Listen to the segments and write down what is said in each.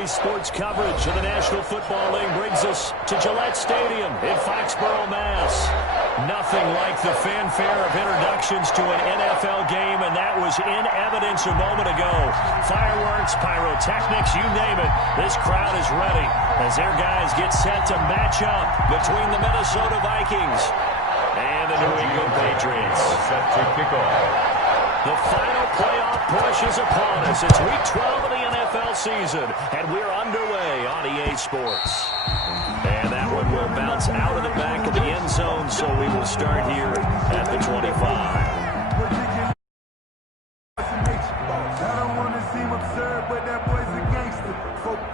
Today's sports coverage of the National Football League brings us to Gillette Stadium in Foxborough, Mass. Nothing like the fanfare of introductions to an NFL game, and that was in evidence a moment ago. Fireworks, pyrotechnics, you name it. This crowd is ready as their guys get set to match up between the Minnesota Vikings and the New England Patriots. Set to kick off. The final playoff push is upon us. It's week 12 of the NFL season, and we're underway on EA Sports. And that one will bounce out of the back of the end zone, so we will start here at the 25. I don't want to seem absurd, but that boy's a gangster.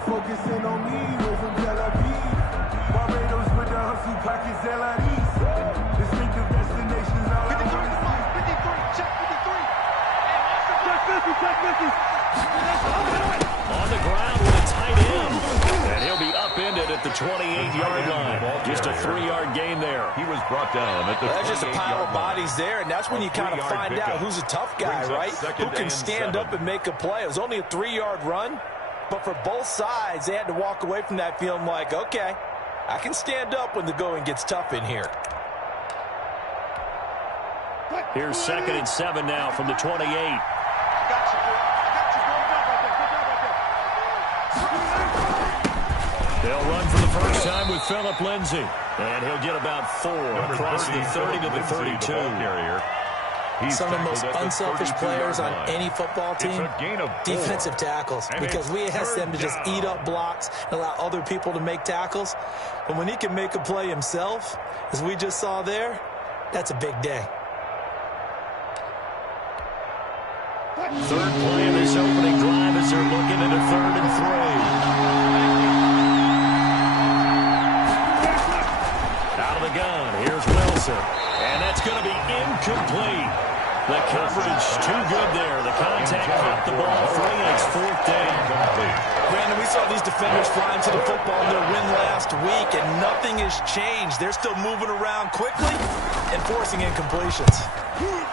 Focusing on me, we're from Tel Aviv. Barbados with the hustle pockets, LIDs. Distinctive destinations, all I want to see. 53, check 53. Check 50. On the ground with a tight end. And he'll be upended at the 28-yard line. Just a 3-yard gain there. He was brought down at the 28-yard line. That's just a pile of bodies there, and that's when you kind of find out who's a tough guy, right? Who can stand up and make a play. It was only a 3-yard run, but for both sides, they had to walk away from that feeling like, okay, I can stand up when the going gets tough in here. Here's 2nd and 7 now from the 28. They'll run for the first time with Phillip Lindsay. And he'll get about 4 across the 30 to the 32. Some of the most unselfish players on any football team, defensive tackles, because we ask them to just eat up blocks and allow other people to make tackles. But when he can make a play himself, as we just saw there, that's a big day. Third play of this opening drive as they're looking at a 3rd and 3. Out of the gun, here's Wilson. And that's going to be incomplete. The coverage too good there. The contact caught the ball free, and it's 4th down. Brandon, we saw these defenders flying to the football in their win last week, and nothing has changed. They're still moving around quickly and forcing incompletions.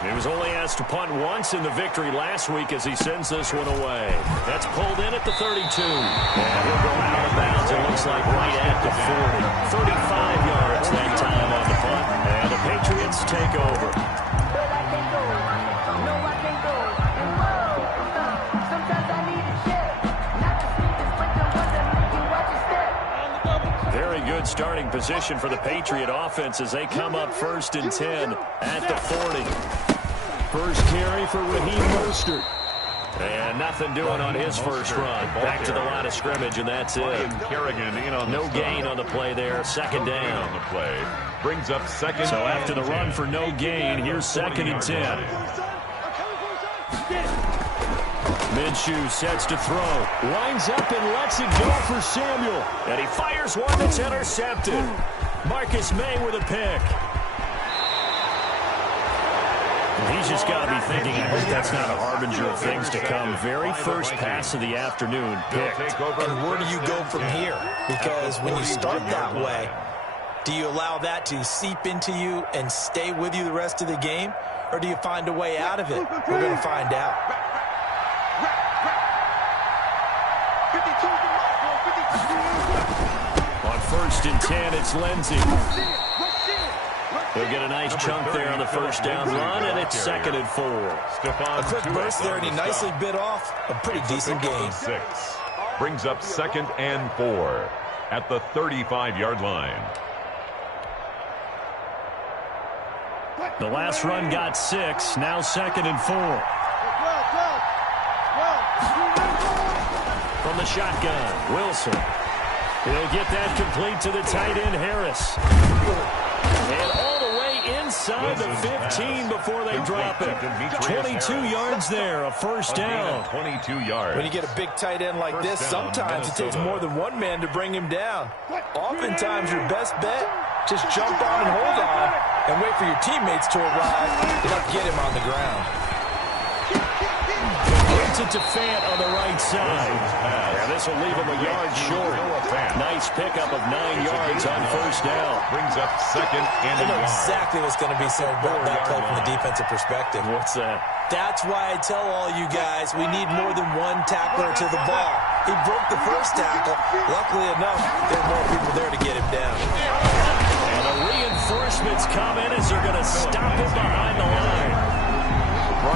He was only asked to punt once in the victory last week as he sends this one away. That's pulled in at the 32. And he'll go out of bounds, it looks like, right at the 40. 35 yards that time on the punt. And the Patriots take over. Very good starting position for the Patriot offense as they come up 1st and 10 at the 40. First carry for Raheem Mostert. And nothing doing on his first run. Back to the line of scrimmage, and that's it. No gain on the play there. 2nd down. On the play. Brings up 2nd. So after the run for no gain, here's 2nd and 10. Minshew sets to throw. Winds up and lets it go for Samuel. And he fires one that's intercepted. Marcus May with a pick. He's just got to be thinking, I hope that's not a harbinger of things to come. Very first pass of the afternoon picked. And where do you go from here? Because when you start that way, do you allow that to seep into you and stay with you the rest of the game? Or do you find a way out of it? We're going to find out. On 1st and 10, it's Lindsay. He'll get a nice chunk there on the first down run, and it's 2nd and 4. A quick burst there, and he nicely bit off a pretty decent game. 6. Brings up 2nd and 4 at the 35-yard line. The last run got 6, now 2nd and 4. From the shotgun, Wilson. He'll get that complete to the tight end, Harris. And all the way inside the 15 before they drop it. 22 yards there, a first down. 22 yards. When you get a big tight end like this, sometimes it takes more than one man to bring him down. Oftentimes, your best bet, just jump on and hold on and wait for your teammates to arrive and help get him on the ground. Gets it to Fant on the right side. And this will leave him a yard short. Nice pickup of 9 yards on first down. Brings up 2nd and I know 1. exactly what's going to be said about that play from the defensive perspective. What's that? That's why I tell all you guys we need more than one tackler to the ball. He broke the first tackle. Luckily enough, there were more people there to get him down. And the reinforcements come in as they're going to stop him behind the line.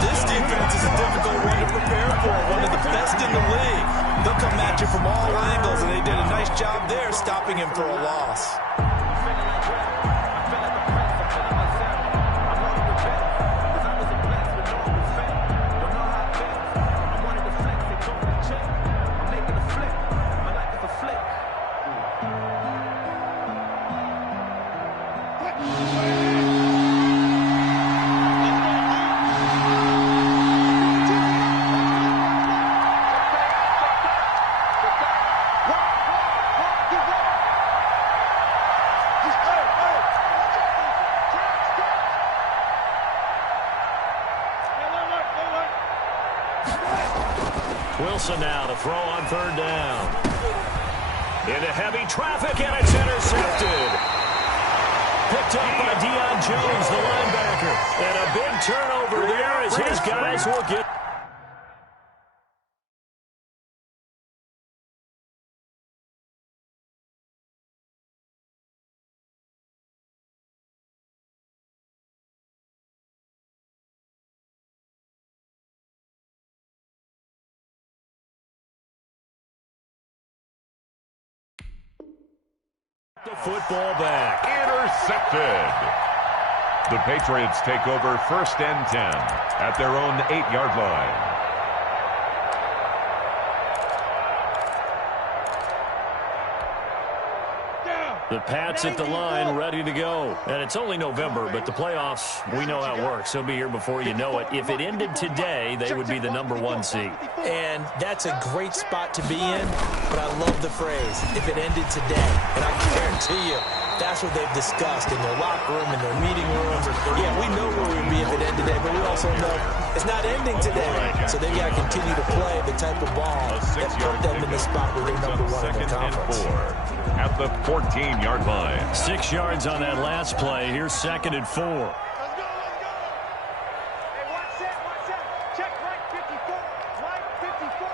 This defense is a difficult one to prepare for, one of the best in the league. They'll come at you from all angles, and they did a nice job there stopping him for a loss. Wilson now to throw on third down. Into heavy traffic, and it's intercepted. Picked up by Deion Jones, the linebacker. And a big turnover there as his guys will get... The football back. Intercepted. The Patriots take over 1st and 10 at their own 8-yard line. The Pats at the line, ready to go. And it's only November, but the playoffs, we know how it works. They'll be here before you know it. If it ended today, they would be the #1 seed. And that's a great spot to be in, but I love the phrase, if it ended today. And I guarantee you, that's what they've discussed in their locker room, in their meeting rooms. Yeah, we know where we'd be if it ended today, but we also know it's not ending today. So they've got to continue to play the type of ball that put them in the spot where they're #1 in the conference. At the 14-yard line. 6 yards on that last play. Here's 2nd and 4. Let's go, let's go. Hey, watch that. Check right 54. Right 54.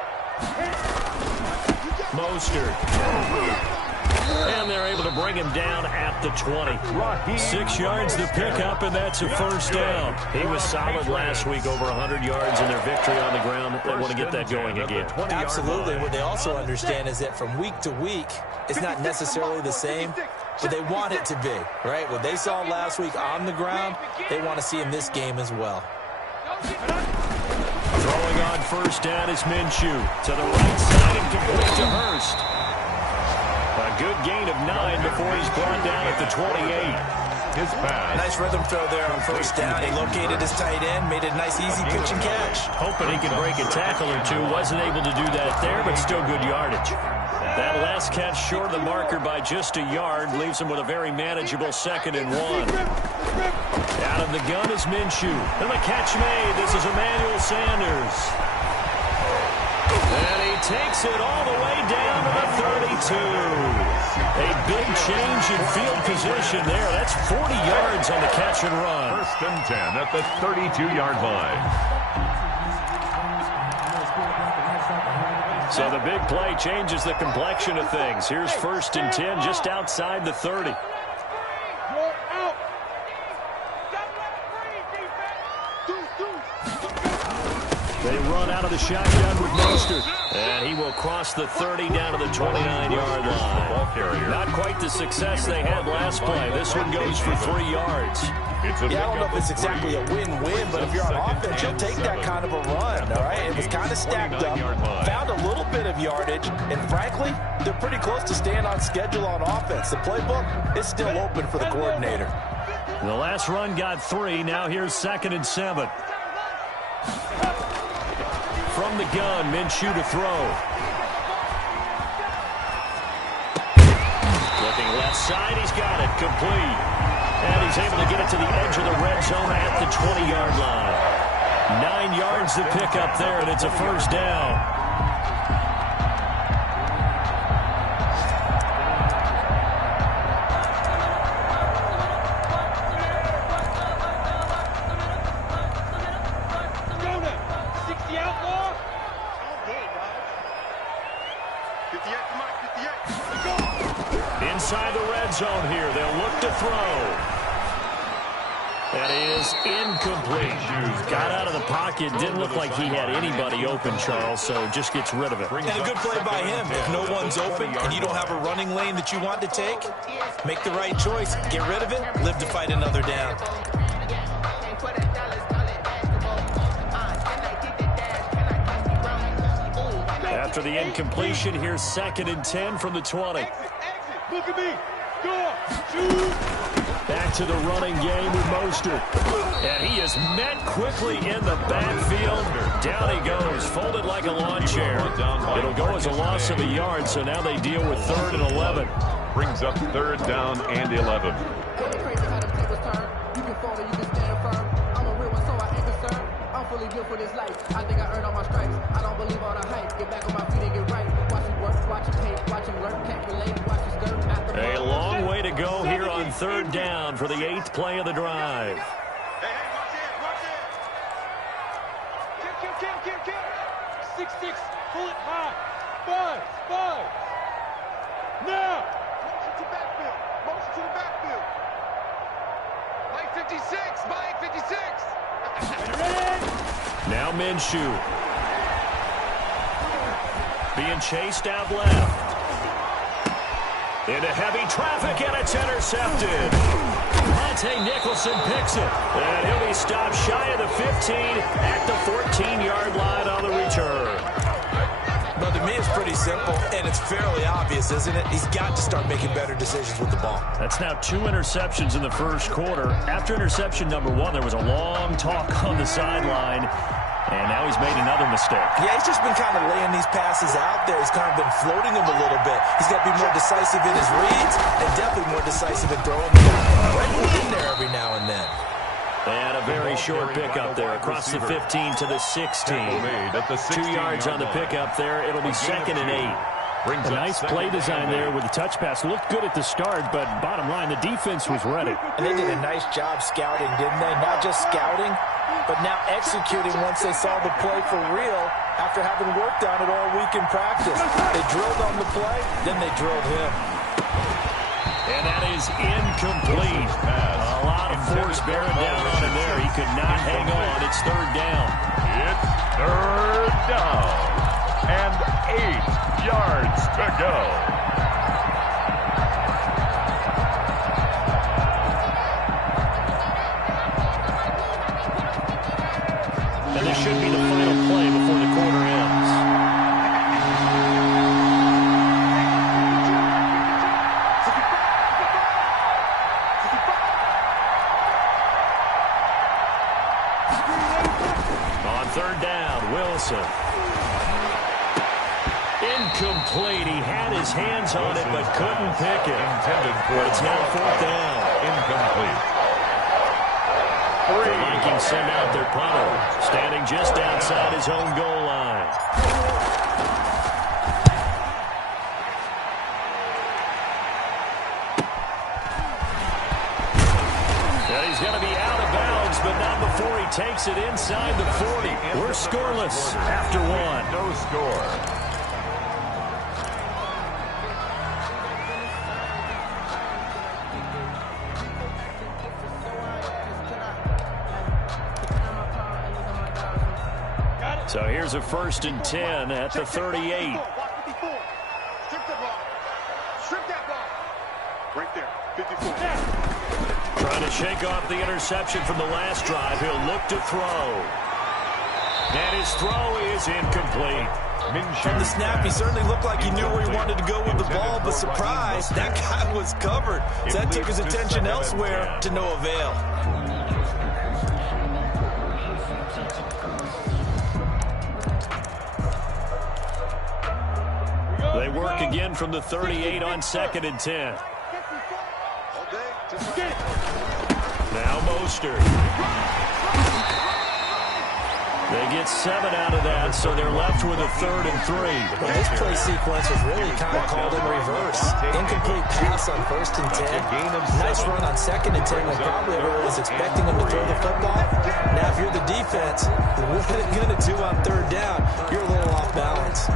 Mostert. And they're able to bring him down at the 20. 6 yards the pickup, and that's a first down. He was solid last week, over 100 yards in their victory on the ground. They want to get that going again. Absolutely. What they also understand is that from week to week, it's not necessarily the same, but they want it to be, right? What they saw last week on the ground, they want to see in this game as well. Throwing on first down is Minshew. To the right side and complete to Hurst. A good gain of 9 before he's brought down at the 28. His pass. Nice rhythm throw there on first down. He located his tight end, made a nice easy pitch and catch. Hoping he could break a tackle or two. Wasn't able to do that there, but still good yardage. That last catch short of the marker by just a yard leaves him with a very manageable 2nd and 1. Out of the gun is Minshew. And the catch made. This is Emmanuel Sanders. And he takes it all the way down to the 32. A big change in field position there. That's 40 yards on the catch and run. 1st and 10 at the 32-yard line. So the big play changes the complexion of things. Here's 1st and 10 just outside the 30. They run out of the shotgun with Mostert. And he will cross the 30 down to the 29-yard line. Not quite the success they had last play. This one goes for 3 yards. Yeah, I don't know if it's exactly a win-win, but if you're on offense, you'll take that kind of a run, all right? It was kind of stacked up, found a little bit of yardage, and frankly, they're pretty close to staying on schedule on offense. The playbook is still open for the coordinator. The last run got 3. Now here's 2nd and 7. From the gun, Minshew to throw. Looking left side, he's got it, complete. And he's able to get it to the edge of the red zone at the 20-yard line. 9 yards to pick up there, and it's a first down. Inside the red zone here, they'll look to throw. That is incomplete. Got out of the pocket. Didn't look like he had anybody open, Charles, so just gets rid of it. And a good play by him. If no one's open and you don't have a running lane that you want to take, make the right choice. Get rid of it. Live to fight another down. After the incompletion, here's 2nd and 10 from the 20. Look at me. Go. Shoot. Back to the running game with Mostert. And he is met quickly in the backfield. Down he goes, folded like a lawn chair. It'll go as a loss of a yard, so now they deal with 3rd and 11. Brings up 3rd down and 11. For this life, I think I earned all my stripes. I don't believe all the hype. Get back on my feet and get right. Watch him work, watch him hate, watch him lurk, can't relate, watch him skirt. A long way to go here on 3rd down for the 8th play of the drive. Hey, watch it, watch it. Kill. 6-6, pull it high. 5. Now. Motion to backfield. Motion to the backfield. Mike 56. Now Minshew. Being chased out left. Into heavy traffic, and it's intercepted. Monte Nicholson picks it. And he'll be stopped shy of the 15 at the 14-yard line on the return. Well, to me, it's pretty simple, and it's fairly obvious, isn't it? He's got to start making better decisions with the ball. That's now 2 interceptions in the first quarter. After interception number 1, there was a long talk on the sideline, and now he's made another mistake. Yeah, he's just been kind of laying these passes out there. He's kind of been floating them a little bit. He's got to be more decisive in his reads and definitely more decisive in throwing them right in there every now and then. And a very short pickup there across the 15 to the 16. 2 yards on the pickup there. It'll be 2nd and 8. A nice play design there with the touch pass. Looked good at the start, but bottom line, the defense was ready. And they did a nice job scouting, didn't they? Not just scouting, but now executing once they saw the play for real after having worked on it all week in practice. They drilled on the play, then they drilled him. And that is incomplete. A lot of force bearing down on him there. He could not hang on. It's 3rd down. It's 3rd down and 8 yards to go. And this should be the final play before the quarter ends. On 3rd down, Wilson. Incomplete. He had his hands on it, but couldn't pick it. Intended for It's now 4th down. Incomplete. The Vikings send out their punter, standing just outside his own goal line. And he's going to be out of bounds, but not before he takes it inside the 40. We're scoreless after 1. No score. So here's a 1st and 10 at the 38. Strip that ball. Right there. 54. Trying to shake off the interception from the last drive. He'll look to throw. And his throw is incomplete. From the snap, he certainly looked like he knew where he wanted to go with the ball, but surprise, that guy was covered. So that took his attention elsewhere to no avail. They work again from the 38 on 2nd and 10. Now Mostert. They get 7 out of that, so they're left with a 3rd and 3. Well, this play sequence was really kind of called in reverse. Incomplete pass on 1st and 10. Nice run on 2nd and 10 when probably everyone was expecting him to throw the football. Now, if you're the defense, what are they going to do on 3rd down? You're a little off balance.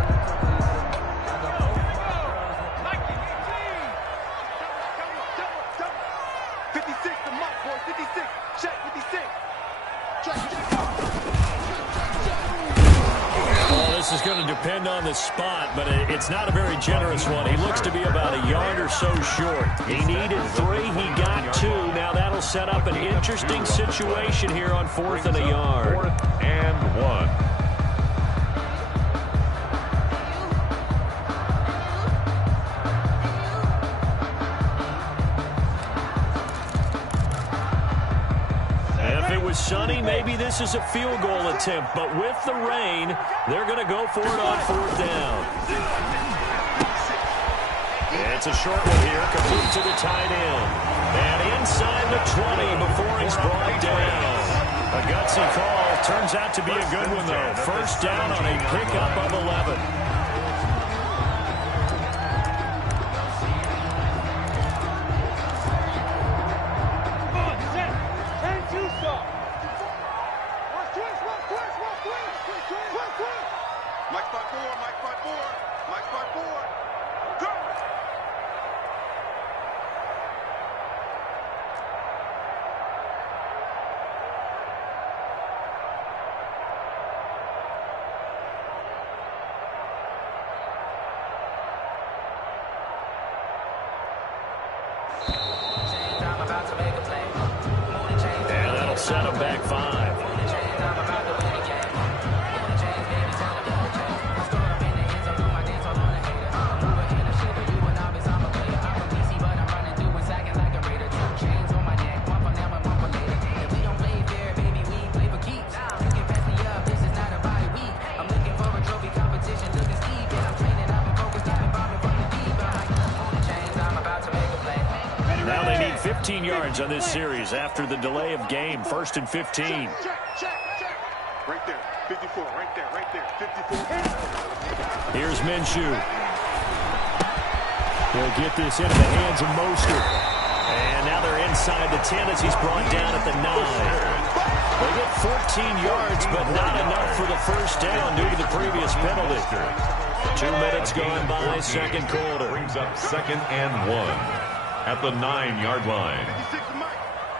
depend on the spot, but it's not a very generous one. He looks to be about a yard or so short. He needed 3. He got 2. Now that'll set up an interesting situation here on 4th and a yard. 4th and 1. If it was sunny, maybe this is a field goal attempt. But with the rain, they're going to go for it on 4th down. It's a short one here, complete to the tight end. And inside the 20 before he's brought down. A gutsy call. Turns out to be a good one, though. First down on a pickup of 11. And that'll set him back 5. Now they need 15 yards on this series after the delay of game. 1st and 15. Check. Right there. 54. Right there. 54. Here's Minshew. He'll get this into the hands of Mostert. And now they're inside the 10 as he's brought down at the 9. They get 14 yards, but not enough for the first down due to the previous penalty. 2 minutes gone by, second quarter. Brings up 2nd and 1. At the 9-yard line.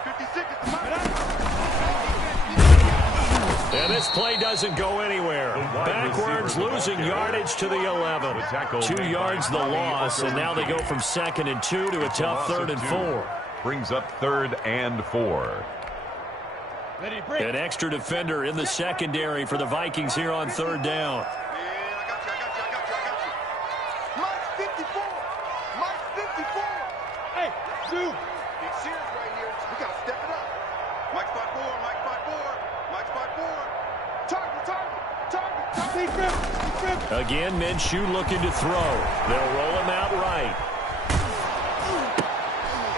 56 is the mark. And this play doesn't go anywhere. Backwards, losing yardage to the 11. 2 yards the loss, and now they go from 2nd and 2 to a tough 3rd and 4. Brings up 3rd and 4. An extra defender in the secondary for the Vikings here on 3rd down. I got you. Mike's 54. Hey, dude. Big series right here. We got to step it up. Mike's 5-4. Target. Again, Minshew looking to throw. They'll roll him out right.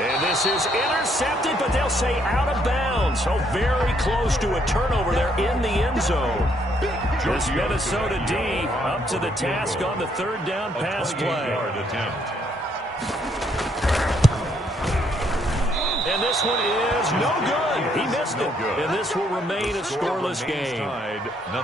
And this is intercepted, but they'll say out of bounds. So very close to a turnover there in the end zone. This Minnesota D up to the task on the 3rd down pass play. And this one is no good. He missed it. And this will remain a scoreless game.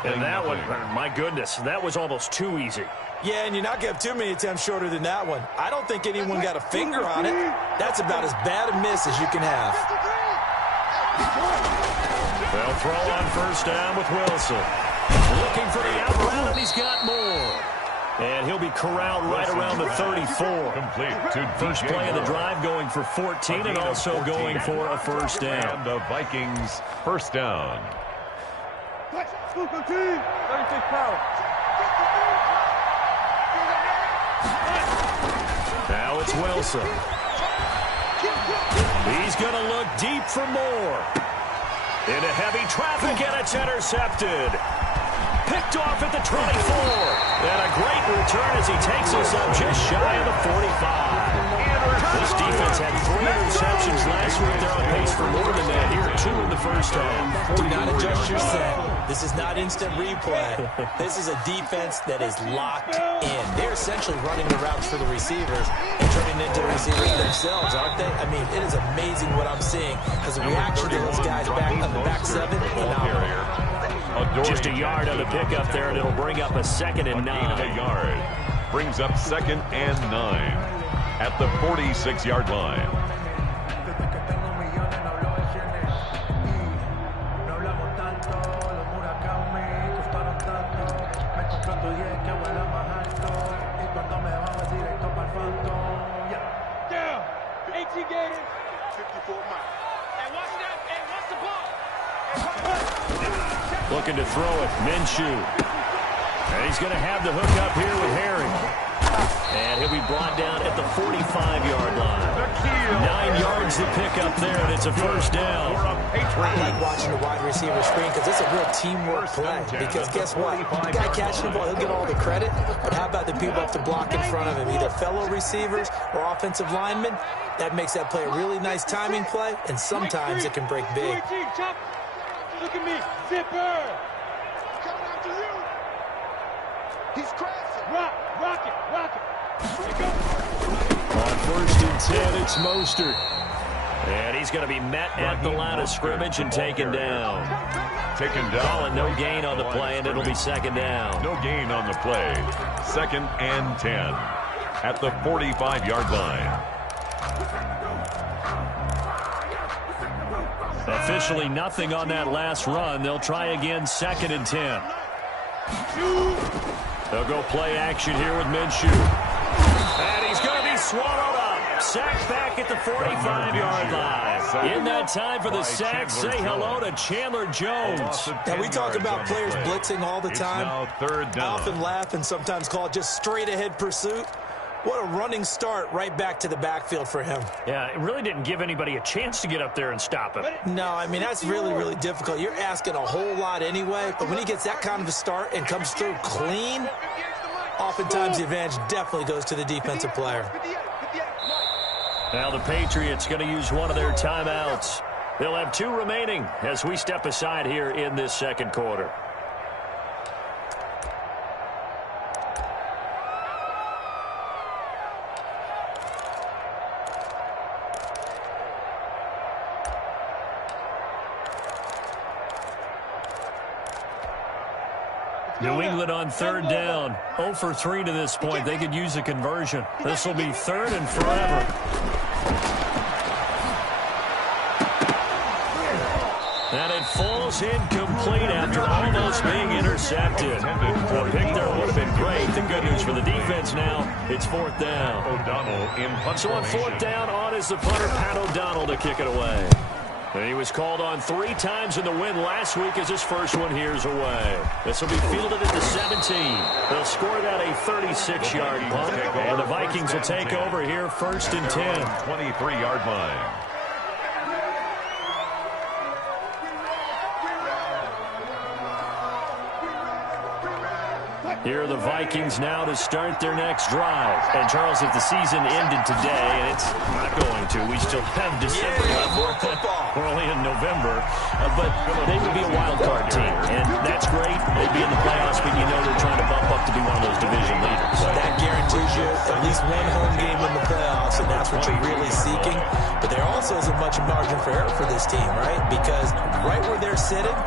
And that one, my goodness, that was almost too easy. Yeah, and you're not going to have too many attempts shorter than that one. I don't think anyone got a finger on it. That's about as bad a miss as you can have. They'll throw on 1st down with Wilson. Looking for the out route, and he's got more. And he'll be corralled right around the 34. First play of the drive going for 14 and also going for a first down. And the Vikings first down. Now it's Wilson. He's going to look deep for more. Into heavy traffic, and it's intercepted. Picked off at the 24. And a great return as he takes us up just shy of the 45. This defense had 3 interceptions last week. They're on pace for more than that here. 2 in the first half. Do not adjust your set. This is not instant replay. This is a defense that is locked in. They're essentially running the routes for the receivers and turning into the receivers themselves, aren't they? I mean, it is amazing what I'm seeing as a reaction to those guys back on the back 7. Phenomenal. Just a yard on the pickup there, and it'll bring up a 2nd and 9. A yard. Brings up 2nd and 9 at the 46-yard line. looking to throw it. Minshew. And he's going to have the hook up here with Harry. And he'll be brought down at the 45-yard line. 9 yards to pick up there, and it's a first down. I like watching the wide receiver screen because it's a real teamwork play. Because guess what? The guy catching the ball, he'll get all the credit. But how about the people up to block in front of him, either fellow receivers or offensive linemen? That makes that play a really nice timing play, and sometimes it can break big. Look at me, zipper. Coming after you. He's crashing. Rock it. On first and 10, it's Mostert. And he's going to be met at the line of scrimmage and taken down. Calling no gain on the play, and it'll be second down. No gain on the play. 2nd and 10 at the 45-yard line. Officially nothing on that last run. They'll try again, 2nd and 10. They'll go play action here with Minshew. And he's going to be swallowed up. Sacked back at the 45-yard line. In that time for the sack, say hello to Chandler Jones. Now, we talk about players blitzing all the time. I often laugh and sometimes call it just straight-ahead pursuit. What a running start right back to the backfield for him. Yeah, it really didn't give anybody a chance to get up there and stop him. No, I mean, that's really, really difficult. You're asking a whole lot anyway, but when he gets that kind of a start and comes through clean, oftentimes the advantage definitely goes to the defensive player. Now the Patriots going to use one of their timeouts. They'll have 2 remaining as we step aside here in this second quarter. New England on 3rd down. 0 for 3 to this point. They could use a conversion. This will be 3rd and forever. And it falls incomplete after almost being intercepted. The pick there would have been great. The good news for the defense now, it's 4th down. So on 4th down, on is the punter, Pat O'Donnell, to kick it away. And he was called on 3 times in the win last week as his first one here's away. This will be fielded at the 17. They'll score that a 36-yard punt. And the Vikings will take over here 1st and 10. 23-yard line. Here are the Vikings now to start their next drive. And, Charles, if the season ended today, and it's not going to, we still have December left. We're only in November. But they would be a wild card team, and that's great. They'd be in the playoffs, but you know they're trying to bump up to be one of those division leaders. That guarantees you at least one home game in the playoffs, and that's what you're really seeking. But there also isn't much margin for error for this team, right? Because right where they're sitting,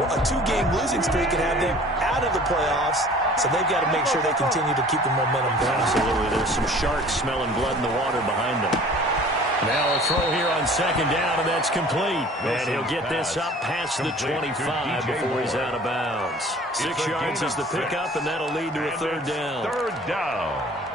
a 2-game losing streak can have them out of the playoffs, so they've got to make sure they continue to keep the momentum going. Absolutely. There's some sharks smelling blood in the water behind them. Now a throw here on 2nd down, and that's complete. And he'll get this up past the 25 before he's out of bounds. 6 yards is the pickup, and that'll lead to a 3rd down. 3rd down.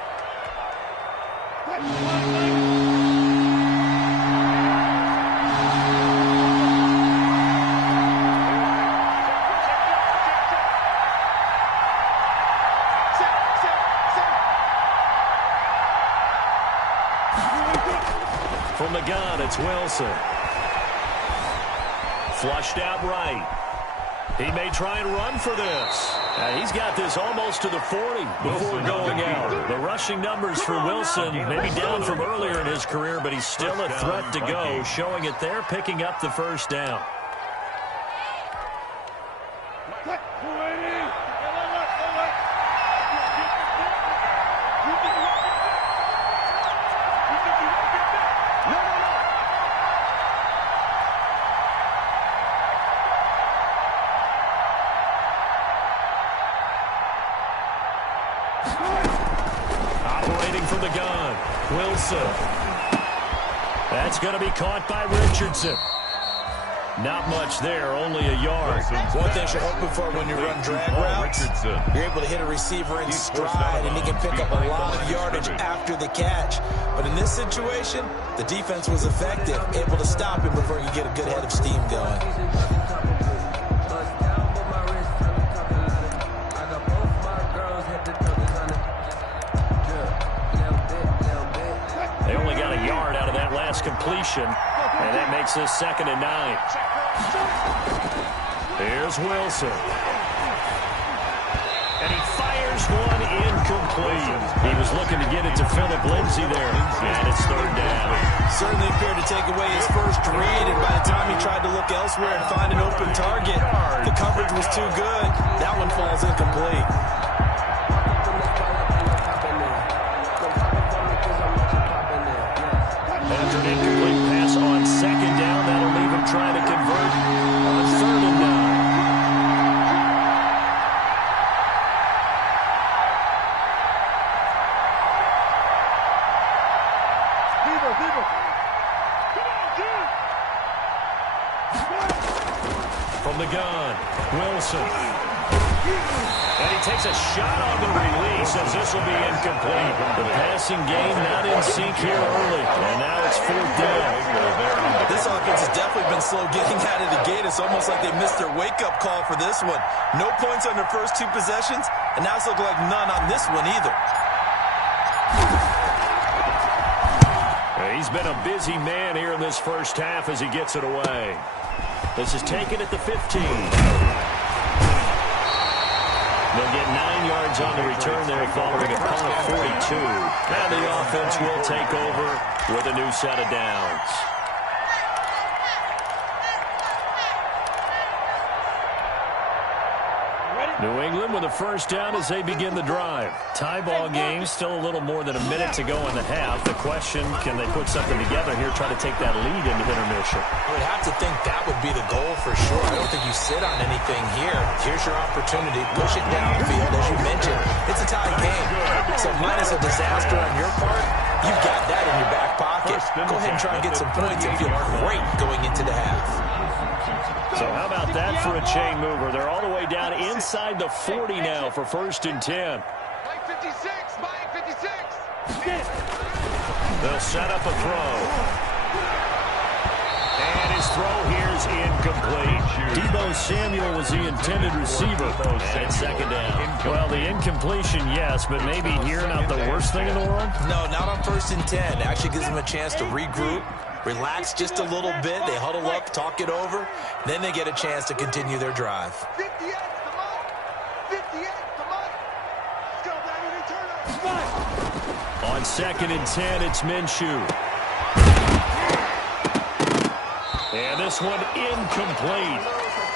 From the gun, it's Wilson. Flushed out right. He may try and run for this. He's got this almost to the 40 before going out. The rushing numbers for Wilson maybe down from earlier in his career, but he's still a threat to go, showing it there, picking up the 1st down. Operating from the gun, Wilson. That's going to be caught by Richardson. Not much there, only a yard. One thing you're hoping for when you run drag routes, you're able to hit a receiver in stride, and he can pick up a lot of yardage after the catch. But in this situation, the defense was effective, able to stop him before he could get a good head of steam going. incompletion, and that makes this 2nd and 9. Here's Wilson. And he fires one incomplete. He was looking to get it to Phillip Lindsay there, and it's 3rd down. Certainly appeared to take away his first read, and by the time he tried to look elsewhere and find an open target, the coverage was too good. That one falls incomplete. After an incomplete pass on 2nd down, that'll leave him trying to convert on 3rd and 9. From the gun, Wilson. And he takes a shot on the release as this will be incomplete. The passing game not in sync here early. And now it's 4th down. This offense has definitely been slow getting out of the gate. It's almost like they missed their wake-up call for this one. No points on their first 2 possessions, and now it's looking like none on this one either. He's been a busy man here in this first half as he gets it away. This is taken at the 15. They'll get 9 yards on the return there following a punt of 42. And the offense will take over with a new set of downs. New England with a first down as they begin the drive. Tie ball game, still a little more than a minute to go in the half. The question, can they put something together here, try to take that lead into intermission? I would have to think that would be the goal for sure. I don't think you sit on anything here. Here's your opportunity. Push it downfield, as you mentioned. It's a tie game. So minus a disaster on your part, you've got that in your back pocket. Go ahead and try and get some points and feel great going into the half. So how about that for a chain mover? They're all the way down inside the 40 now for 1st and 10. Mike 56, Mike 56. They'll set up a throw. And his throw here is incomplete. Deebo Samuel was the intended receiver. And it's 2nd down. Well, the incompletion, yes, but maybe here not the worst thing in the world? No, not on 1st and 10. It actually gives them a chance to regroup, relax just a little bit. They huddle up, talk it over. Then they get a chance to continue their drive. 58, come on. 58, come on. Let's go, baby. Return up. On 2nd and 10, it's Minshew. And this one incomplete.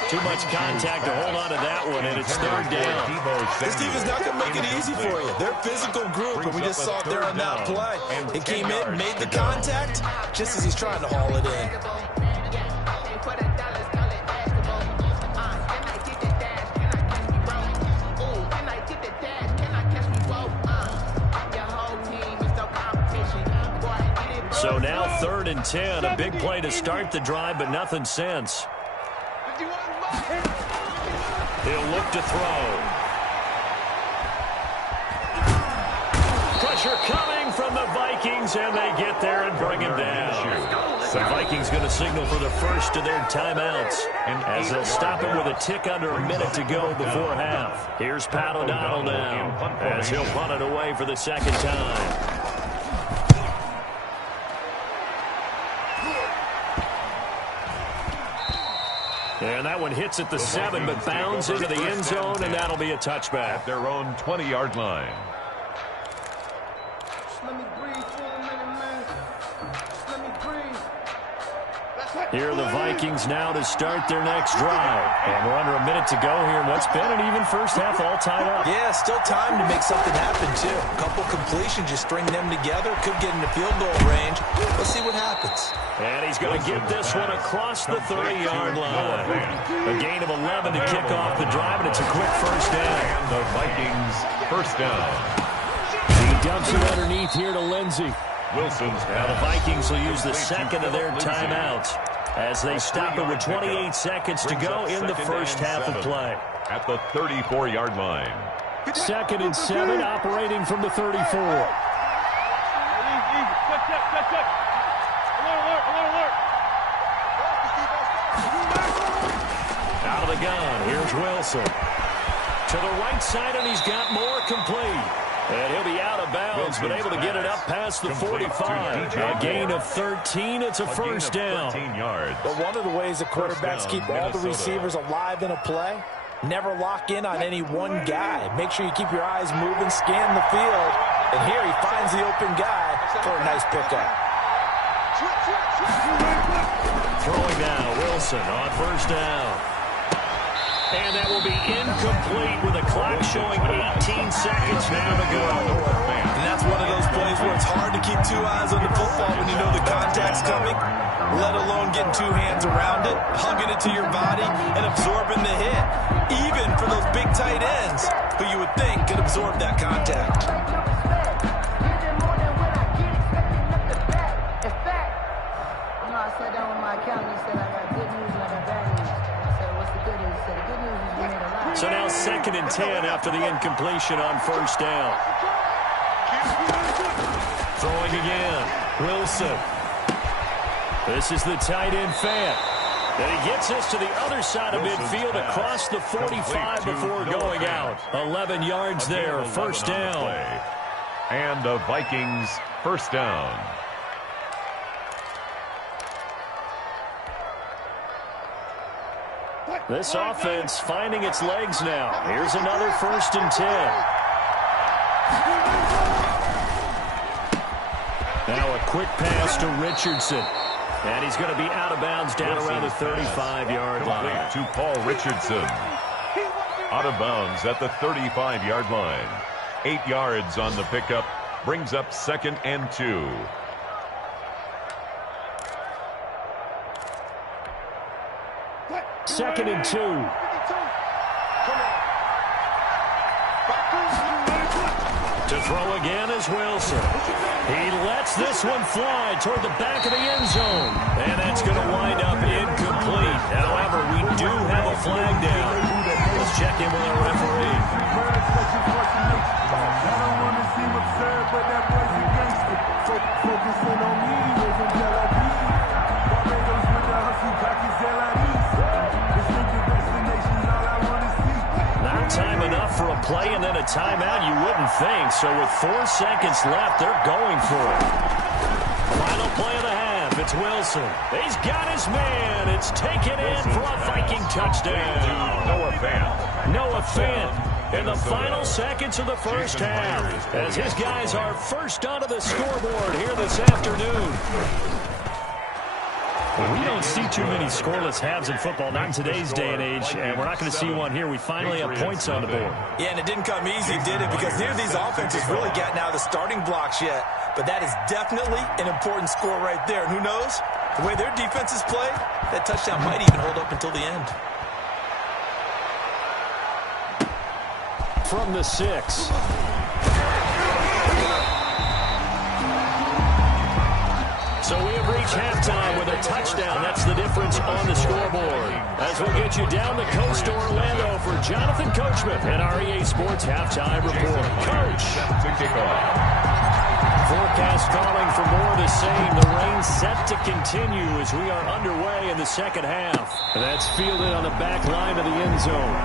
Too much contact to hold on to that one, and it's 3rd down. This team is not going to make it easy for you. They're a physical group, and we just saw it there on that play. It came in, made the contact, just as he's trying to haul it in. So now 3rd and 10, a big play to start the drive, but nothing since. 51, Mike. He'll look to throw. Pressure coming from the Vikings, and they get there and bring him down. The Vikings going to signal for the first of their timeouts, as they'll stop it with a tick under a minute to go before half. Here's Pat O'Donnell now, as he'll punt it away for the 2nd time. And that one hits at the 7, but bounds into the end zone, and that'll be a touchback. At their own 20-yard line. Let me breathe for a minute, man. Let me breathe. Here are the Vikings now to start their next drive. And we're under a minute to go here. What's been an even first half, all tied up. Yeah, still time to make something happen, too. A couple completions, just string them together. Could get into field goal range. Let's see what happens. And he's going to get this one across the 30-yard line. A gain of 11 to kick off the drive, and it's a quick first down. And the Vikings first down. He dumps it underneath here to Lindsay. Wilson's Now the Vikings will use the second of their timeouts as they stop it with 28 seconds to go in the first half of play. At the 34-yard line. 2nd and 7, operating from the 34. Out of the gun, here's Wilson. To the right side, and he's got more complete. And he'll be out of bounds, but able to get it up past the 45. A gain of 13. It's a first down. But one of the ways the quarterbacks keep all the receivers alive in a play, never lock in on any one guy. Make sure you keep your eyes moving, scan the field. And here he finds the open guy for a nice pickup. Throwing now, Wilson on first down. And that will be incomplete with the clock showing 18 seconds now to go. And that's one of those plays where it's hard to keep two eyes on the football when you know the contact's coming, let alone getting two hands around it, hugging it to your body, and absorbing the hit. Even for those big tight ends who you would think could absorb that contact. I sat down with my accountant. He said I got good news and I got bad news. I said, what's the good news? He said, the good news is we made a lot. So now 2nd and 10 after the incompletion on first down. Throwing again. Wilson. This is the tight end Fant. And he gets us to the other side of midfield across the 45 before going out. 11 yards there, first down. And the Vikings first down. This offense finding its legs now. Here's another 1st and 10. Now a quick pass to Richardson. And he's going to be out of bounds down around the 35-yard line. To Paul Richardson. Out of bounds at the 35-yard line. 8 yards on the pickup. Brings up 2nd and 2. Second and 2. To throw again is Wilson. He lets this one fly toward the back of the end zone. And that's going to wind up incomplete. However, we do have a flag down. Let's check in with our referee. I don't want to seem absurd, but that boy's a gangster. Focusing on me, we're from Tel Aviv. Barbados with the hustle, pockets Time enough for a play and then a timeout, you wouldn't think. So with 4 seconds left, they're going for it. Final play of the half. It's Wilson. He's got his man. It's taken in for a Viking touchdown. Noah Fant. Noah Fant in the final seconds of the first half as his guys are first onto the scoreboard here this afternoon. We don't see too many scoreless halves in football, not in today's day and age, and we're not going to see one here. We finally have points on the board. Yeah, and it didn't come easy, did it? Because neither of these offenses really gotten out of the starting blocks yet. But that is definitely an important score right there. And who knows? The way their defenses play, that touchdown might even hold up until the end. From the 6. So we have reached halftime with a touchdown. That's the difference on the scoreboard. As we'll get you down the coast to Orlando for Jonathan Coachman and our EA Sports Halftime Report. Coach. Forecast calling for more of the same. The rain set to continue as we are underway in the second half. And that's fielded on the back line of the end zone.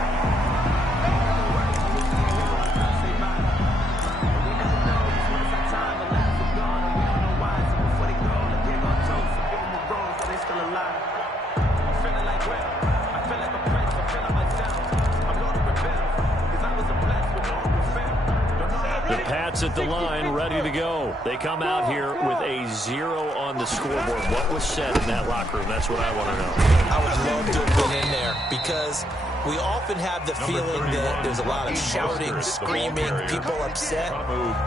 At the line, ready to go. They come out here with a 0 on the scoreboard. What was said in that locker room? That's what I want to know. I would love to have been in there because we often have the feeling that there's a lot of shouting, screaming, people upset.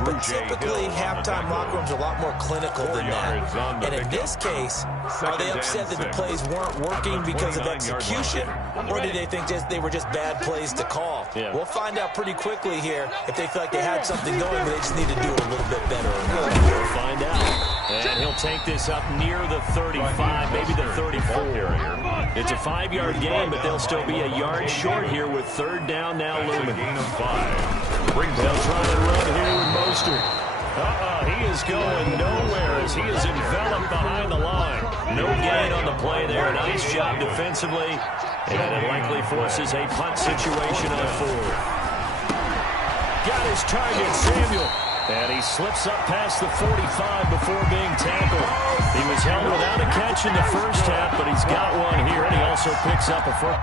But typically, halftime locker rooms are a lot more clinical than that. And in this case, are they upset that the plays weren't working because of execution? Or did they think they were just bad plays to call? Yeah. We'll find out pretty quickly here if they feel like they had something going, but they just need to do it a little bit better or not. We'll find out. And he'll take this up near the 35, maybe the 34. It's a 5-yard gain, but they'll still be a yard short here with 3rd down now looming. Gain of 5. They'll try to run here with Mostert. He is going nowhere as he is enveloped behind the line. No gain on the play there. Nice job defensively. And it likely forces a punt situation on 4th. got his target, Samuel. And he slips up past the 45 before being tackled. He was held without a catch in the first half, but he's got one here, and he also picks up a first.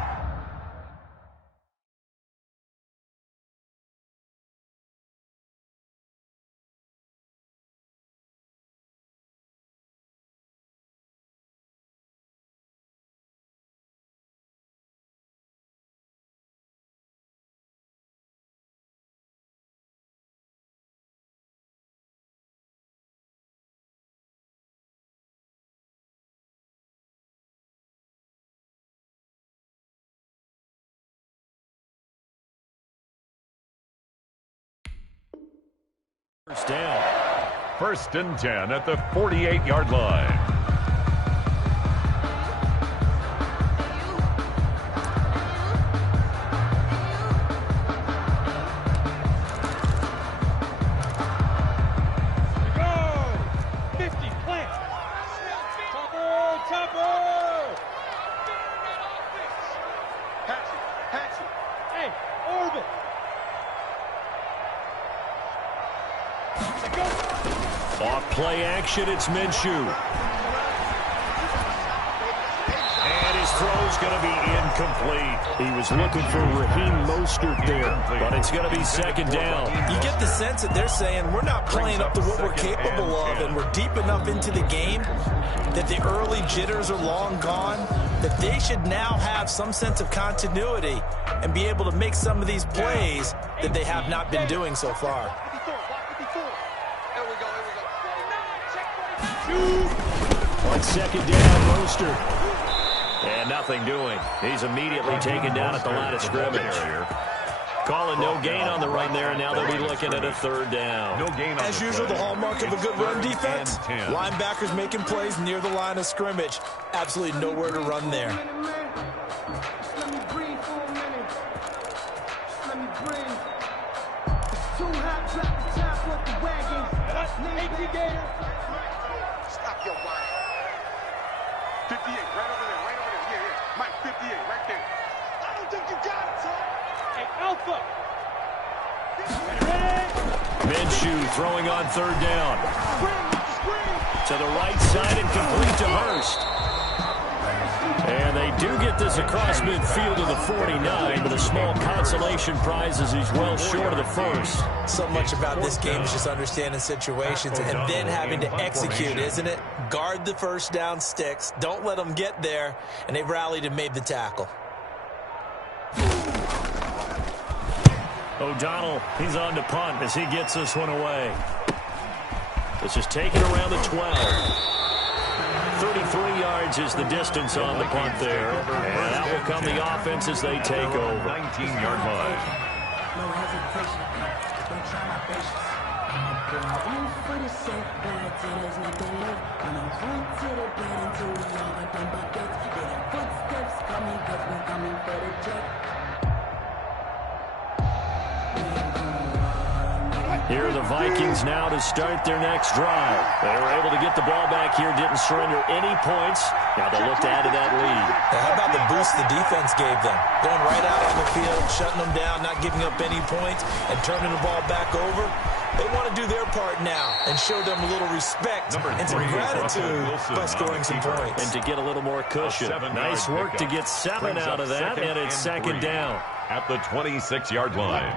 First down. 1st and 10 at the 48-yard line. Go! 50, plant. Topper! Hatch it. Hey, orbit. Off play action, it's Minshew. And his throw's going to be incomplete. He was looking for Raheem Mostert there, but it's going to be 2nd down. You get the sense that they're saying we're not playing up to what we're capable of, and we're deep enough into the game that the early jitters are long gone, that they should now have some sense of continuity and be able to make some of these plays that they have not been doing so far. On 2nd down, Mostert. And nothing doing. He's immediately taken down at the line of scrimmage. Calling no gain on the run there, and now they'll be looking at a 3rd down. No gain on As usual, the hallmark of a good run defense, linebackers making plays near the line of scrimmage. Absolutely nowhere to run there. Let me breathe for a minute. Let me breathe. Too hot, drop the top off the wagon. Stop your whine. 58, right over there. Yeah. Mike, 58, right there. I don't think you got it, son. Hey, Alpha. Minshew throwing on 3rd down. To the right side and complete to Hurst. And they do get this across midfield to the 49, but a small consolation prize as he's well short of the first. So much about this game is just understanding situations and then having to execute, isn't it? Guard the first down sticks. Don't let them get there. And they rallied and made the tackle. O'Donnell, he's on to punt as he gets this one away. This is taken around the 12. 33 yards is the distance on the punt there. And that will come the offense as they take over. 19-yard line. No hesitation. Don't try my patience. One for the set, but there's nothing left. When I run to the bed until we all got them buckets. There are footsteps coming, cause we coming for the jet. Here are the Vikings now to start their next drive. They were able to get the ball back here, didn't surrender any points. Now they'll look to add to that lead. Now, how about the boost the defense gave them? Going right out on the field, shutting them down, not giving up any points, and turning the ball back over. They want to do their part now and show them a little respect and some gratitude by scoring some points. And to get a little more cushion. Nice work to get 7 out of that, and it's 2nd down. At the 26-yard line.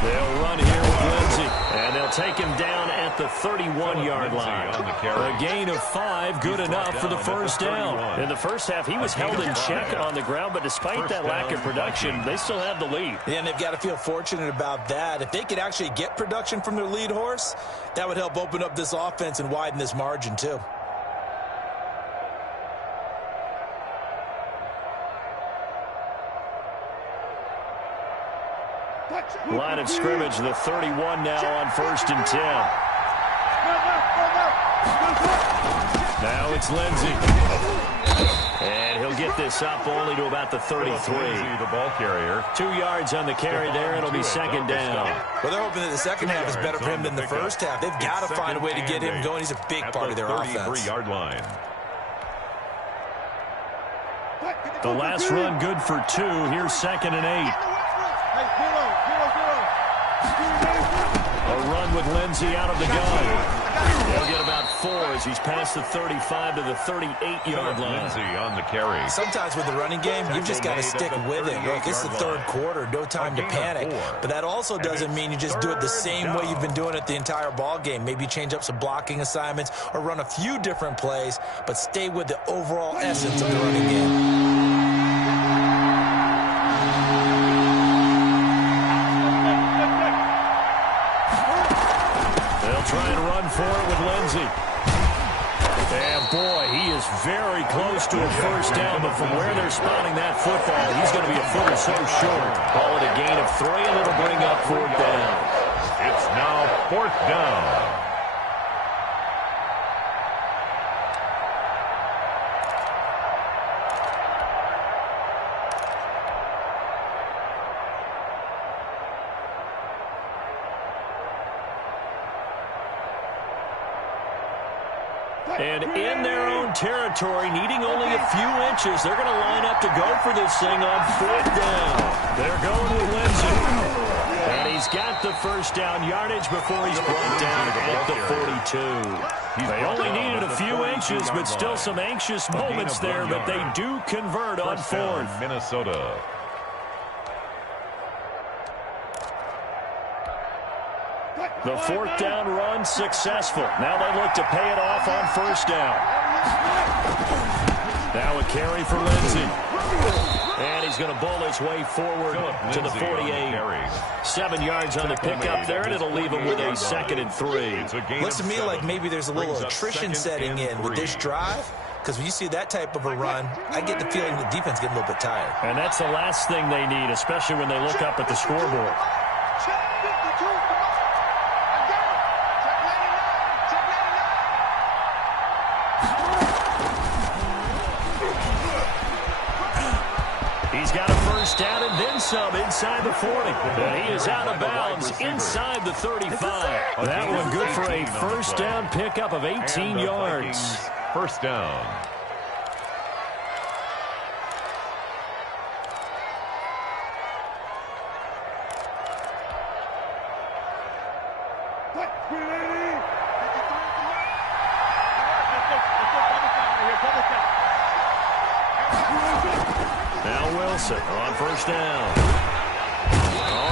They'll run here with Lindsey, and they'll take him down at the 31-yard line. A gain of 5, good enough for the first down. In the first half, he was held in check on the ground, but despite that lack of production, they still have the lead. Yeah, and they've got to feel fortunate about that. If they could actually get production from their lead horse, that would help open up this offense and widen this margin, too. Line of scrimmage, the 31 now on 1st and 10. Now it's Lindsey. And he'll get this up only to about the 33. The ball carrier. 2 yards on the carry there. It'll be 2nd down. Well, they're hoping that the second half is better for him than the first half. They've got to find a way to get him going. He's a big part of their offense. 33-yard line. The last run good for 2. Here's 2nd and 8. A run with Lindsey out of the gun. He'll get about 4 as he's past the 35 to the 38-yard line. Lindsey on the carry. Sometimes with the running game, you've just got to stick with it. Look, it's the third quarter, no time to panic. But that also doesn't mean you just do it the same way you've been doing it the entire ball game. Maybe change up some blocking assignments or run a few different plays, but stay with the overall essence of the running game. Try and run for it with Lindsey. And boy, he is very close to a first down, but from where they're spotting that football, he's going to be a foot or so short. Call it a gain of 3, and it'll bring up 4th down. It's now 4th down. And in their own territory, needing only a few inches, they're going to line up to go for this thing on 4th down. They're going with Lindsey. And he's got the first down yardage before he's brought down at the 42. They only needed a few inches, but still some anxious moments there, but they do convert on 4th. Minnesota. The 4th down run successful. Now they look to pay it off on 1st down. Now a carry for Lindsey. And he's going to bull his way forward to the 48. 7 yards on the pickup there, and it'll leave him with a 2nd and 3. Looks to me like maybe there's a little attrition setting in with this drive. Because when you see that type of a run, I get the feeling the defense getting a little bit tired. And that's the last thing they need, especially when they look up at the scoreboard. He's got a first down and then some inside the 40. And he is out of bounds inside the 35. That one good for a first down pickup of 18 yards. First down. On first down.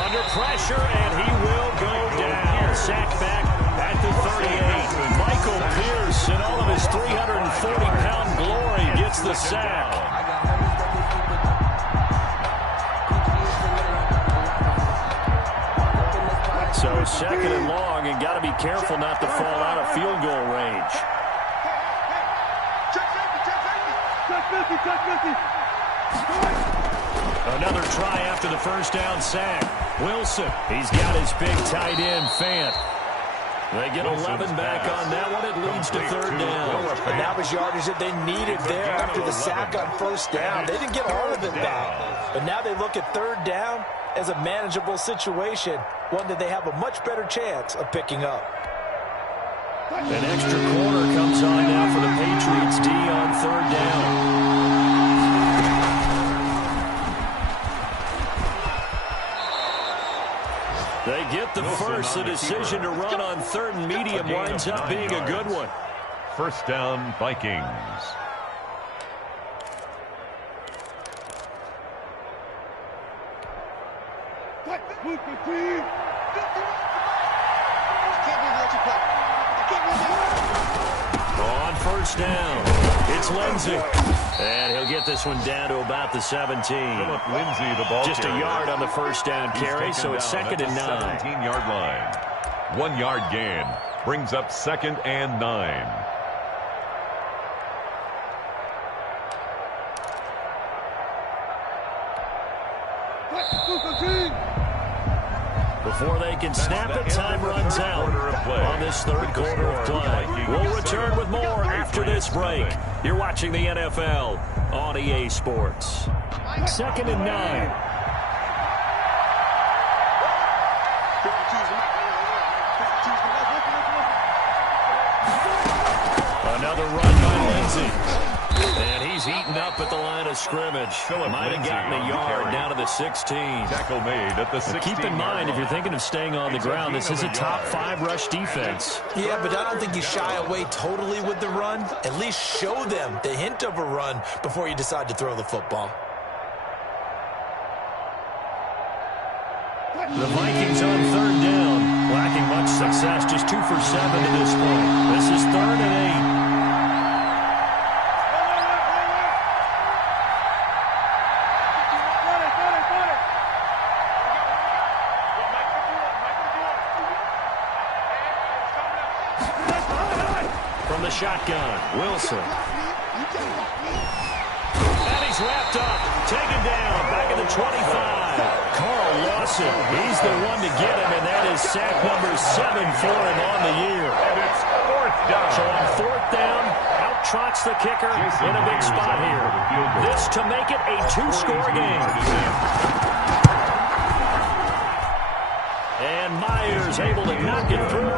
Under pressure, and he will go down. Sacked back at the 38. Michael Pierce, in all of his 340-pound glory, gets the sack. So 2nd and long, and got to be careful not to fall out of field goal range. Another try after the first down sack. Wilson, he's got his big tight end, Fant. They get 11 back on that one. It leads to 3rd down. And that was yardage that they needed there after the sack on first down. They didn't get all of it back. But now they look at 3rd down as a manageable situation, one that they have a much better chance of picking up. An extra corner comes on now for the Patriots D on 3rd down. They get the first. The decision to run on 3rd and medium winds up being a good one. First down, Vikings. On first down, it's Lindsey. And he'll get this one down to about the 17. Lindsey, the ball just a yard on the first down carry, so it's 2nd and 9. 17-yard line. 1 yard gain. Brings up 2nd and 9. Before they can snap it, time runs out on this 3rd quarter of play. We'll return with more after this break. You're watching the NFL on EA Sports. 2nd and 9. Another run by Lindsey. And he's eaten up at the line of scrimmage. Might have gotten a yard down to the 16. Tackle made at the 16. Keep in mind, if you're thinking of staying on the ground, this is a top 5 rush defense. Yeah, but I don't think you shy away totally with the run. At least show them the hint of a run before you decide to throw the football. The Vikings on 3rd down. Lacking much success, just 2 for 7 to this point. This is 3rd and 8. From the shotgun, Wilson. And he's wrapped up, taken down, back at the 25. Carl Lawson, he's the one to get him, and that is sack number 7 for him on the year. And it's 4th down. So on 4th down, out trots the kicker in a big spot here. This to make it a 2-score game. And Myers able to knock it through.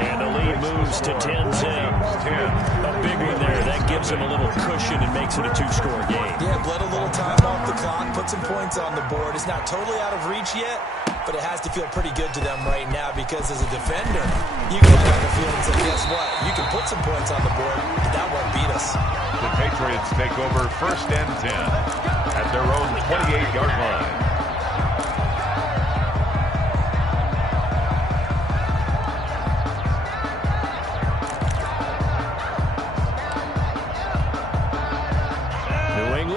And the lead moves to 10-10. A big one there. That gives him a little cushion and makes it a 2-score game. Yeah, bled a little time off the clock, put some points on the board. It's not totally out of reach yet, but it has to feel pretty good to them right now because as a defender, you can have a feeling that, guess what? You can put some points on the board, but that won't beat us. The Patriots take over 1st and 10 at their own 28-yard line.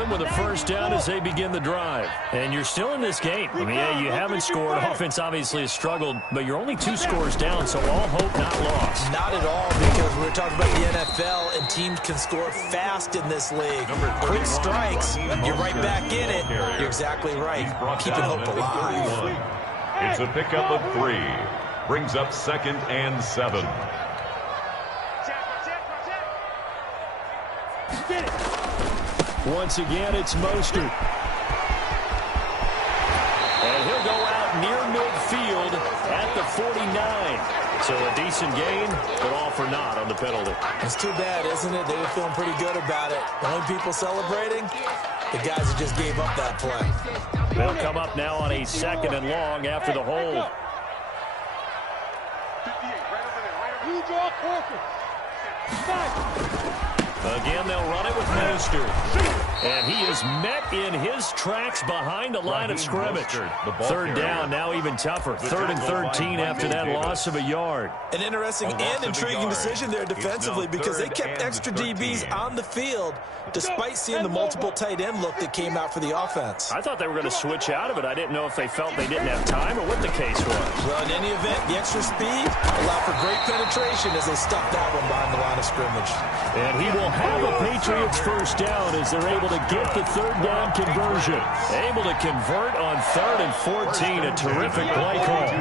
With a 1st down as they begin the drive. And you're still in this game. I mean, yeah, you haven't scored. Offense obviously has struggled, but you're only 2 scores down, so all hope not lost. Not at all, because we're talking about the NFL, and teams can score fast in this league. Quick strikes, you're right back in it. You're exactly right. Keeping hope alive. It's a pickup of 3. Brings up 2nd and 7. Once again, it's Mostert. And he'll go out near midfield at the 49. So a decent gain, but all for naught on the penalty. It's too bad, isn't it? They were feeling pretty good about it. The only people celebrating, the guys who just gave up that play. They'll come up now on a 2nd and long after the hold. 58, right over there, right over You draw Corcoran. Again, they'll run it with Mostert. And he is met in his tracks behind the line of scrimmage. 3rd down, now even tougher. 3rd and 13 after that loss of a yard. An interesting and intriguing decision there defensively because they kept extra DBs on the field despite seeing the multiple tight end look that came out for the offense. I thought they were going to switch out of it. I didn't know if they felt they didn't have time or what the case was. Well, in any event, the extra speed allowed for great penetration as they stuffed that one behind the line of scrimmage. And he will have a Patriots 1st down as they're able to get the 3rd down conversion. Able to convert on 3rd and 14. A terrific play call.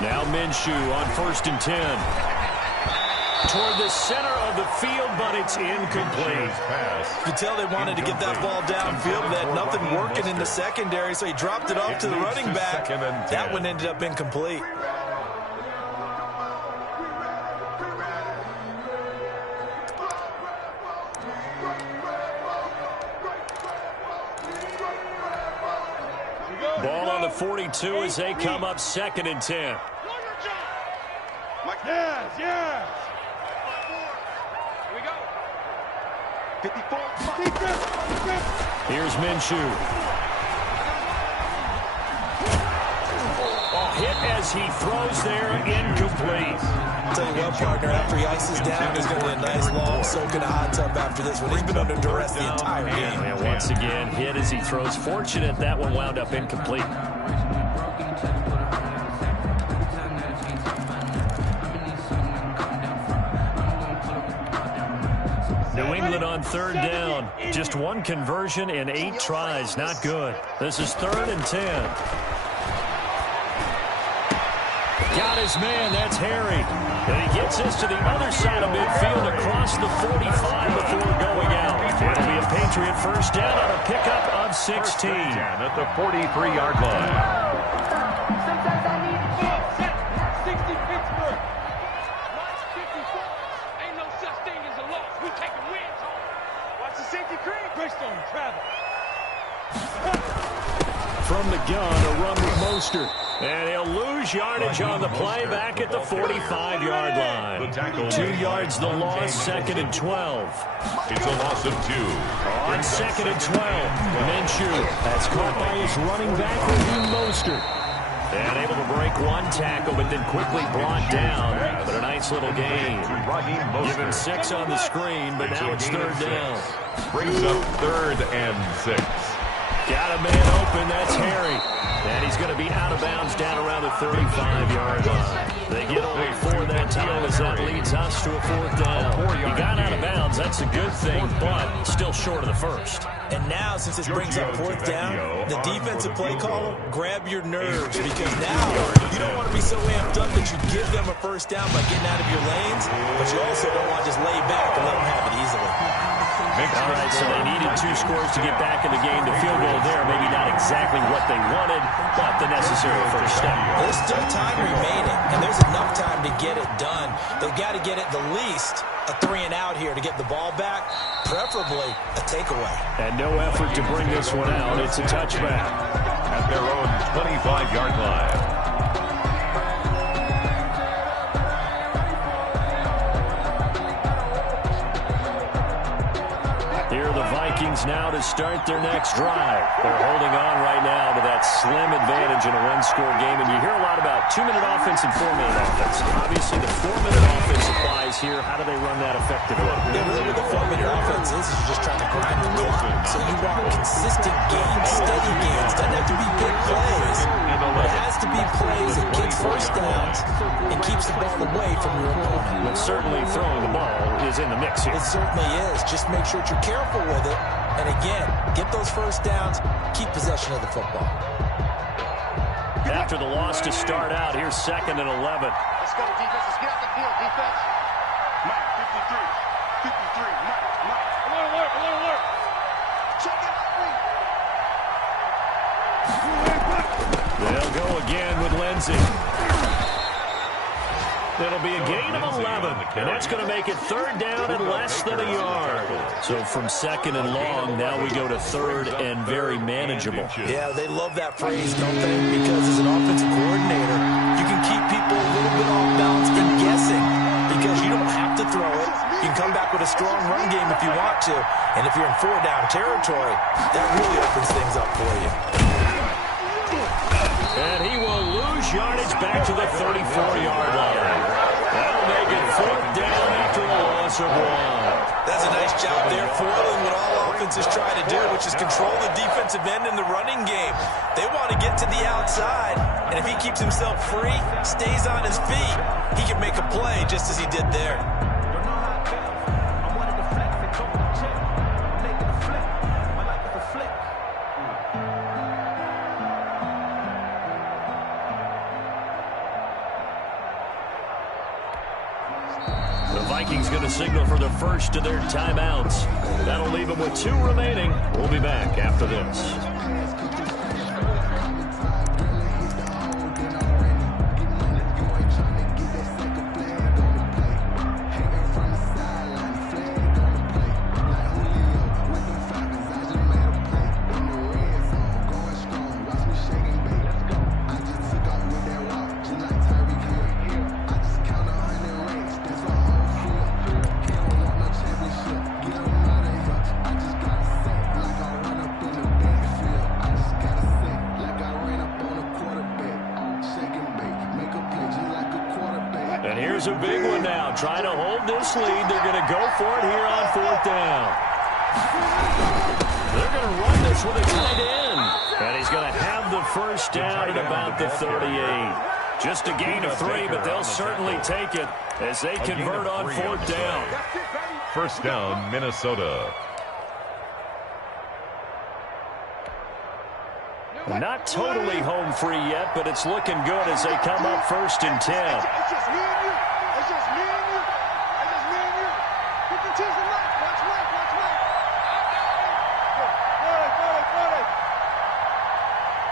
Now Minshew on 1st and 10. Toward the center of the field, but it's incomplete. You could tell they wanted to get that ball downfield. They had nothing working in the secondary, so he dropped it off to the running back. That one ended up incomplete. Ball on the 42 as they come up 2nd and 10. Yes, yes. Here we go. 54. Here's Minshew. A hit as he throws there, incomplete. Tell you what, partner, after he ices down, there's going to be a nice long soak in a hot tub after this one. He's been under duress the entire game. And once again, hit as he throws. Fortunate that one wound up incomplete. New England on 3rd down. Just 1 conversion in 8 tries. Not good. This is 3rd and 10. Got his man. That's Harry. And he gets this to the other side of midfield across the 45 before going out. It'll be a Patriot 1st down on a pickup of 16. At the 43-yard line. Twist on travel. From the gun, a run with Mostert. And he'll lose yardage on the play back at the 45-yard line. 2 yards the loss, 2nd and 12. It's a loss of 2. On 2nd and 12, Minshew. That's caught by his running back, Raheem Mostert. And able to break one tackle, but then quickly brought down. But a nice little gain. Give him 6 on the screen, but now it's 3rd down. Brings up 3rd and 6. Got a man open, that's Harry. And he's going to be out of bounds down around the 35-yard line. They get only 4 that time as that leads us to a 4th down. He got out of bounds, that's a good thing, but still short of the first. And now, since this brings up 4th down, the defensive play caller, grab your nerves, because now you don't want to be so amped up that you give them a 1st down by getting out of your lanes, but you also don't want to just lay back and let them have it easily. All right, so they needed 2 scores to get back in the game. The field goal there, maybe not exactly what they wanted, but the necessary first step. There's still time remaining, and there's enough time to get it done. They've got to get at the least a 3-and-out here to get the ball back, preferably a takeaway. And no effort to bring this one out. It's a touchback. At their own 25-yard line. Here are the Vikings now to start their next drive. They're holding on right now to that slim advantage in a 1-score game. And you hear a lot about 2-minute offense and 4-minute offense. Obviously, the 4-minute offense applies here. How do they run that effectively? Yeah, really what the 4-minute offense is you're just trying to grind the clock. So you want consistent gains, steady gains. Doesn't have to be big plays. But it has to be plays that gets 1st downs and keeps the ball away from your opponent. But certainly throwing the ball is in the mix here. It certainly is. Just make sure that you're careful with it. And again, get those 1st downs, keep possession of the football. After the loss to start out, here's 2nd and 11. Let's go, defense. Let's get out the field, defense. Mike, 53. 53. Mike. Alert. Check it out, Mike. They'll go again with Lindsey. It'll be a gain of 11, and that's going to make it 3rd down and less than a yard. So from 2nd and long, now we go to 3rd and very manageable. Yeah, they love that phrase, don't they? Because as an offensive coordinator, you can keep people a little bit off balance and guessing because you don't have to throw it. You can come back with a strong run game if you want to. And if you're in 4-down territory, that really opens things up for you. And he will lose yardage back to the 34-yard line. That'll make it 4th down after a loss of 1. That's a nice job there, foiling what all offenses try to do, which is control the defensive end in the running game. They want to get to the outside, and if he keeps himself free, stays on his feet, he can make a play just as he did there. The Vikings going to signal for the first of their timeouts. That'll leave them with 2 remaining. We'll be back after this. And here's a big one now. Trying to hold this lead. They're going to go for it here on 4th down. They're going to run this with a tight end. And he's going to have the 1st down at about the 38. Just a gain of 3, but they'll certainly take it as they convert on 4th down. 1st down, Minnesota. Not totally home free yet, but it's looking good as they come up 1st and 10. It's just me and you. It's just me and you. It's just me and you. You can choose the Mike. Watch Mike. Watch Mike. Go ahead.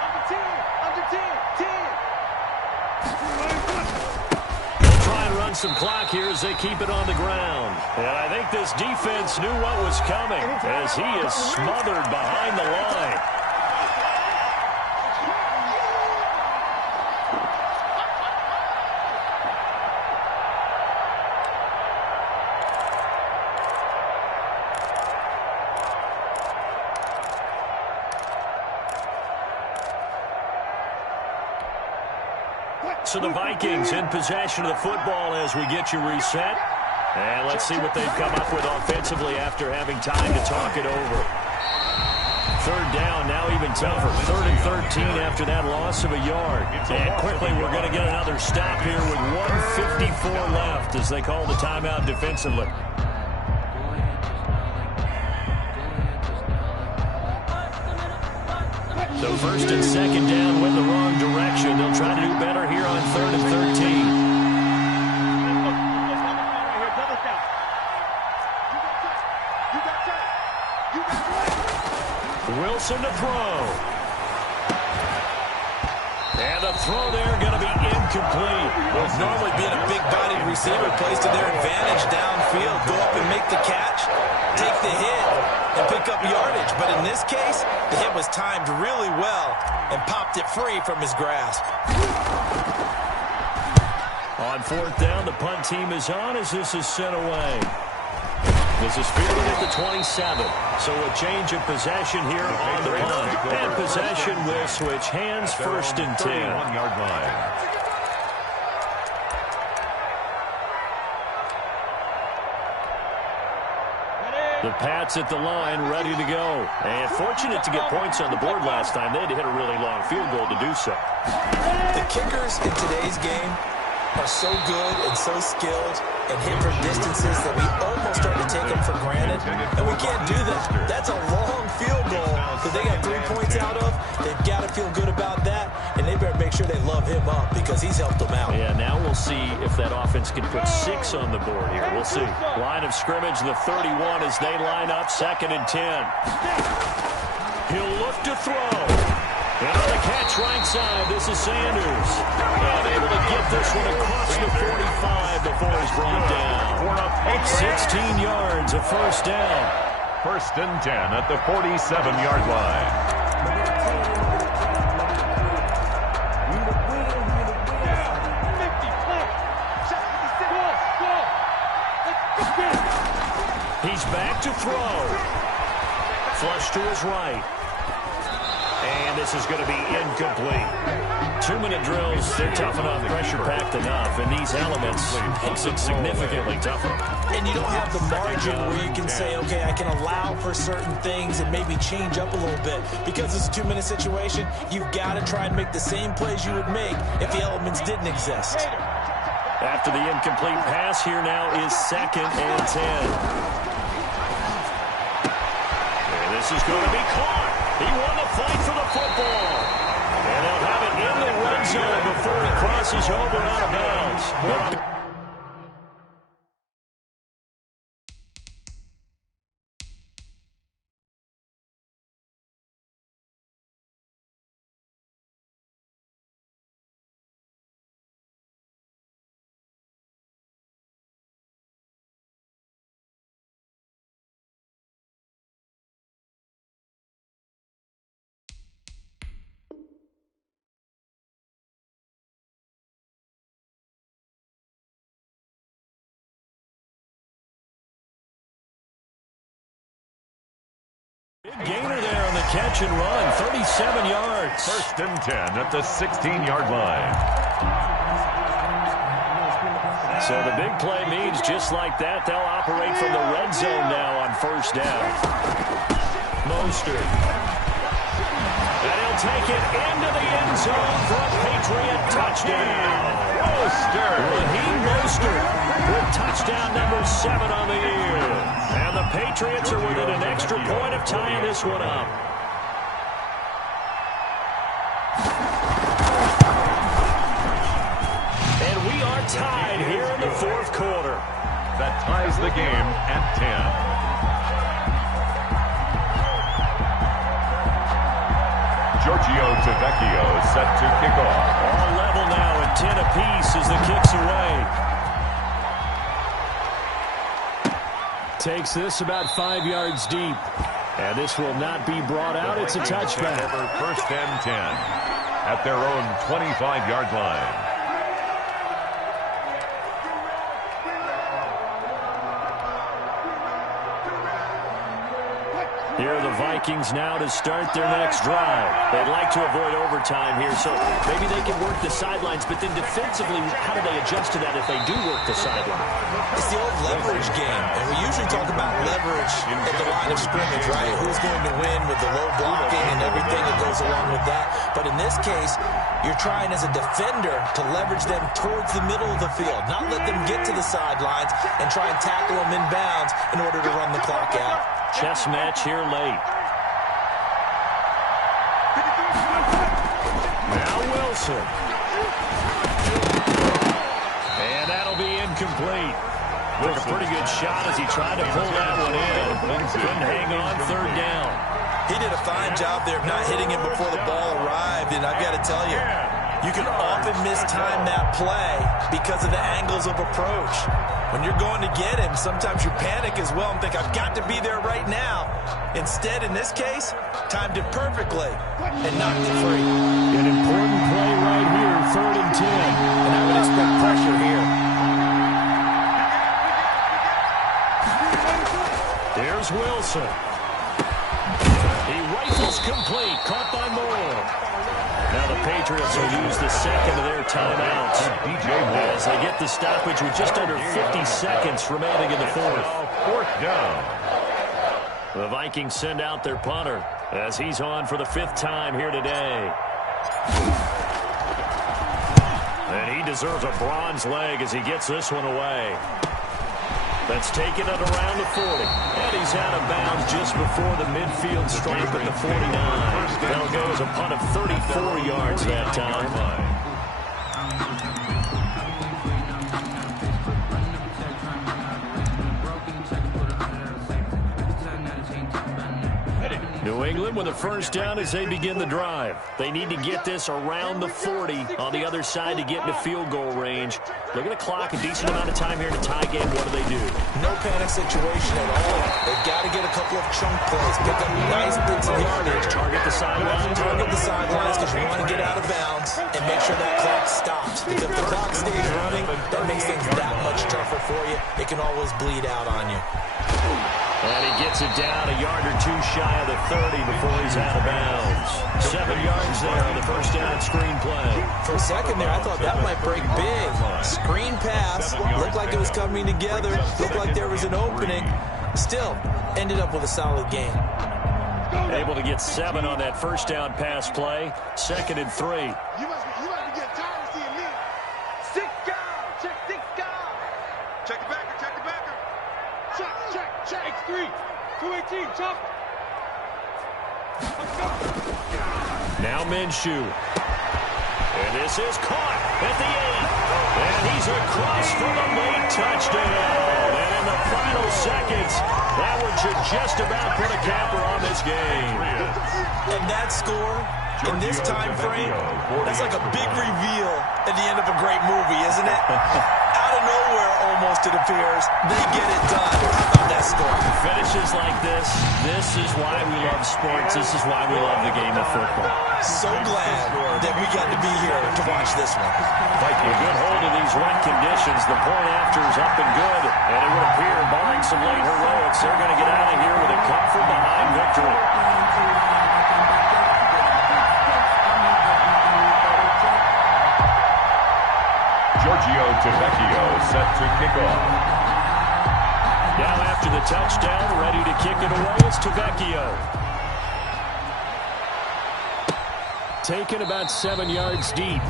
I'm the 10. I'm the 10. 10. They'll try and run burn some clock here as they keep it on the ground. And I think this defense knew what was coming as he is smothered behind the line. So the Vikings in possession of the football as we get you reset. And let's see what they've come up with offensively after having time to talk it over. Third down, now even tougher. 3rd and 13 after that loss of a yard. And quickly we're going to get another stop here with 1:54 left as they call the timeout defensively. So 1st and 2nd down went the wrong direction. They'll try to do better here on 3rd and 13. Wilson to throw. And the throw there going to be incomplete. Well, normally being a big-bodied receiver plays to their advantage downfield. Go up and make the catch, take the hit, and pick up yardage. But in this case, the hit was timed really well and popped it free from his grasp. On 4th down, the punt team is on as this is sent away. This is fielded at the 27. So a change of possession here on the punt. And possession will switch hands, 1st and 10. 31-yard line. The Pats at the line, ready to go. And fortunate to get points on the board last time. They had to hit a really long field goal to do so. The kickers in today's game are so good and so skilled and hit from distances that we almost start to take them for granted. And we can't do that. That's a long field goal that they got 3 points out of. They've got to feel good about that, and they better make sure they love him up because he's helped them out. Yeah, now we'll see if that offense can put 6 on the board here. We'll see. Line of scrimmage, the 31 as they line up, 2nd and 10. He'll look to throw. And on the catch right side, this is Sanders. Able to get this one across the 45 before he's brought down. 16 yards, a 1st down. 1st and 10 at the 47-yard line. He's back to throw. Flush to his right. And this is going to be incomplete. 2-minute drills, they're tough enough, pressure-packed enough, and these elements makes it significantly tougher. And you don't have the margin where you can say, okay, I can allow for certain things and maybe change up a little bit. Because it's a 2-minute situation, you've got to try and make the same plays you would make if the elements didn't exist. After the incomplete pass, here now is 2nd and 10. And this is going to be caught. He won the fight for the football. And they'll have it in the red zone before he crosses over out of bounds. Big gainer there on the catch and run, 37 yards. 1st and 10 at the 16-yard line. So the big play means just like that, they'll operate from the red zone now on 1st down. Mostert. And he'll take it into the end zone for a Patriot touchdown. Raheem Mostert with touchdown number 7 on the year. And the Patriots are within an extra point of tying this one up. And we are tied here in the 4th quarter. That ties the game at 10. Giorgio Tavecchio set to kick off. All level now at 10 apiece as the kick's away. Takes this about 5 yards deep. And this will not be brought out. It's a touchback. Over 1st and 10 at their own 25-yard line. Here are the Vikings now to start their next drive. They'd like to avoid overtime here, so maybe they can work the sidelines, but then defensively, how do they adjust to that if they do work the sideline? It's the old leverage game, and we usually talk about leverage at the line of scrimmage, right? Who's going to win with the low blocking and everything that goes along with that. But in this case, you're trying as a defender to leverage them towards the middle of the field, not let them get to the sidelines and try and tackle them inbounds in order to run the clock out. Chess match here late. Now Wilson. And that'll be incomplete. Took a pretty good shot as he tried to pull that one in. Couldn't hang on 3rd down. He did a fine job there of not hitting him before the ball arrived, and I've got to tell you, you can often mistime that play because of the angles of approach. When you're going to get him, sometimes you panic as well and think, I've got to be there right now. Instead, in this case, timed it perfectly and knocked it free. An important play right here, 3rd and 10. And I would expect pressure here. There's Wilson. He rifles complete, caught by Moore. Now the Patriots will use the second of their timeouts as they get the stoppage with just under 50 seconds remaining in the 4th. 4th down. The Vikings send out their punter as he's on for the 5th time here today. And he deserves a bronze leg as he gets this one away. That's taken it around the 40. And he's out of bounds just before the midfield stripe at the 49. That'll go as a punt of 34 yards that time. New England with a 1st down as they begin the drive. They need to get this around the 40 on the other side to get into field goal range. Look at the clock, a decent amount of time here in a tie game. What do? No panic situation at all. They've got to get a couple of chunk plays, pick up nice bits of yardage. Target the sidelines. Target the sidelines because you want to get out of bounds and make sure that clock stops. Because if the clock stays running, that makes things that much tougher for you. It can always bleed out on you. And he gets it down a yard or 2 shy of the 30 before he's out of bounds. 7 yards there on the 1st down screen play. For a second there, I thought that might break big. Screen pass. Looked like it was coming together. Looked like there was an opening. Still, ended up with a solid game. Able to get 7 on that 1st down pass play. 2nd and 3. You must be getting tired of seeing me. Check the backer. Check. X3. 218. Chop. Now Minshew. And this is caught at the 8. And he's across for the late touchdown. And in the final seconds, that one should just about put a capper on this game. And that score, in this time frame, that's like a big reveal at the end of a great movie, isn't it? Out of nowhere, almost, it appears, they get it done. How about that score? Finishes like this is why we love sports. This is why we love the game of football. So glad that we got to be here to watch this one. Viking a good hold of these wet conditions. The point after is up and good. And it would appear, barring some late heroics, they're going to get out of here with a come-from-behind victory. Giorgio Tavecchio set to kick off. Now after the touchdown, ready to kick it away is Tavecchio. Taken about 7 yards deep.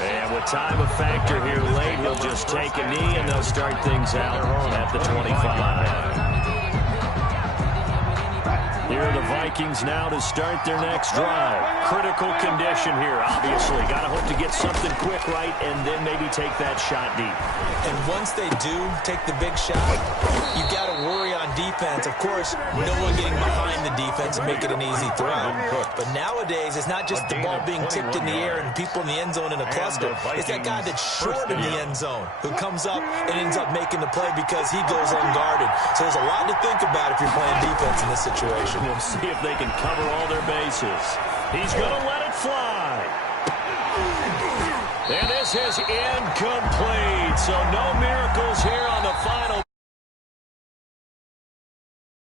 And with time a factor here late, he'll just take a knee and they'll start things out at the 25. Here are the Vikings now to start their next drive. Critical condition here, obviously. Got to hope to get something quick right and then maybe take that shot deep. And once they do take the big shot, you got to worry on defense, of course, no one getting behind the defense and make it an easy throw. But nowadays, it's not just the ball being tipped in the air and people in the end zone in a cluster. It's that guy that's short in the end zone who comes up and ends up making the play because he goes unguarded. So there's a lot to think about if you're playing defense in this situation. We'll see if they can cover all their bases. He's going to let it fly. And this is incomplete. So no miracles here on the final.